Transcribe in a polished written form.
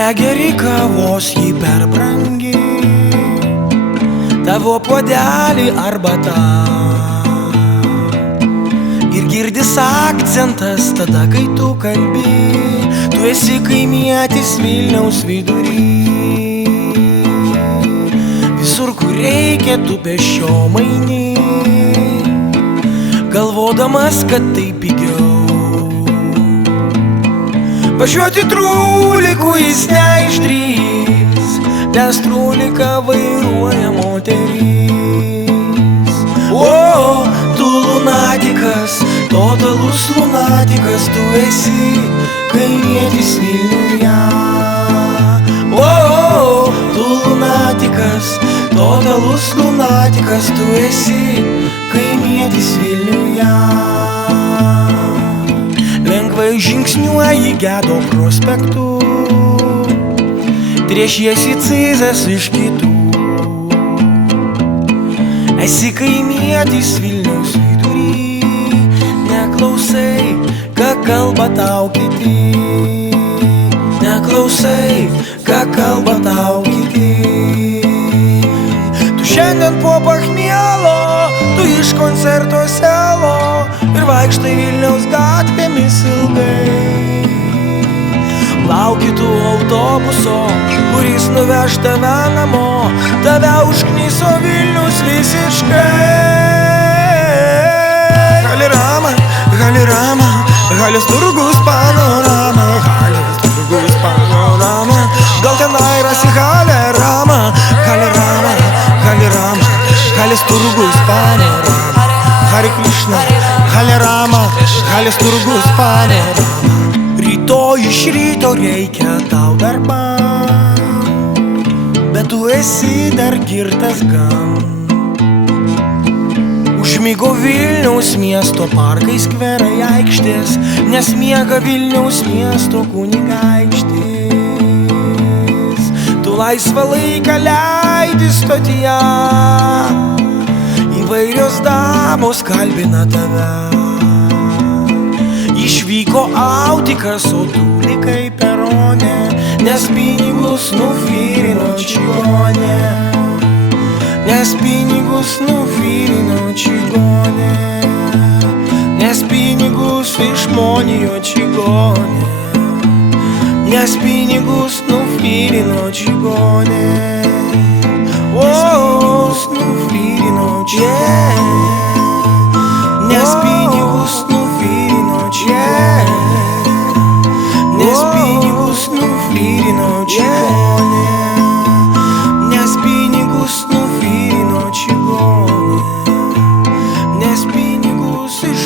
negeri kavos, jį per brangi, tavo puodelį arbata. Ir girdis akcentas tada, kai tu kalbi, tu esi kaimietis Vilniaus vidury. Visur, kur reikia, tu pėsčio maini, galvodamas, kad tai pigiau. Važiuoti trūlikų jis neišdrys, nes trūliką vairuoja moterys. O, tu lunatikas, totalus lunatikas, tu esi kaimietis Vilniuje. O, tu lunatikas, totalus lunatikas, tu esi kaimietis Vilniuje. Lengvai žingsniuoji Gedo prospektu, triešiesi Cizas iš kitų. Esi kaimietis Vilniaus vidury, neklausai, ką kalba tau kiti. Neklausai, ką kalba tau kiti. Tu šiandien po pachmielo, tu iš koncerto selo ir vaikštai Vilniaus gatvėmis ilgai. Lauki tu autobuso, kuris nuveš tave namo, tave užkniso Vilnius visiškai. Halirama, Halirama, Halės turgus panorama, Halės turgus panorama. Gal tenai rasi Halirama, Halirama, Halirama, Halės turgus panorama. Hare Krishna, Halirama, Halės turgus panorama. Rytoj iš ryto reikia tau darbą, bet tu esi dar girtas gan. Užmigo Vilniaus miesto parkai, skverai, aikštės, nes miega Vilniaus miesto kunigaikštis. Tu laisvą laiką leidi stotyje, įvairios damos kalbina tave. Išvyko autikas, o tu likai perone, nes pinigus nufyrino čigonė. Nes pinigus nufyrino čigonė. Nes pinigus išmonijo čigonė. Nes pinigus nufyrino čigonė. Nes pinigus nufyrino čigonė. Nes pinigus nufyrino čigonė. Nes pinigus nufyrino čigonė. Nes pinigus nufyrino čigonė. Nes pinigus iš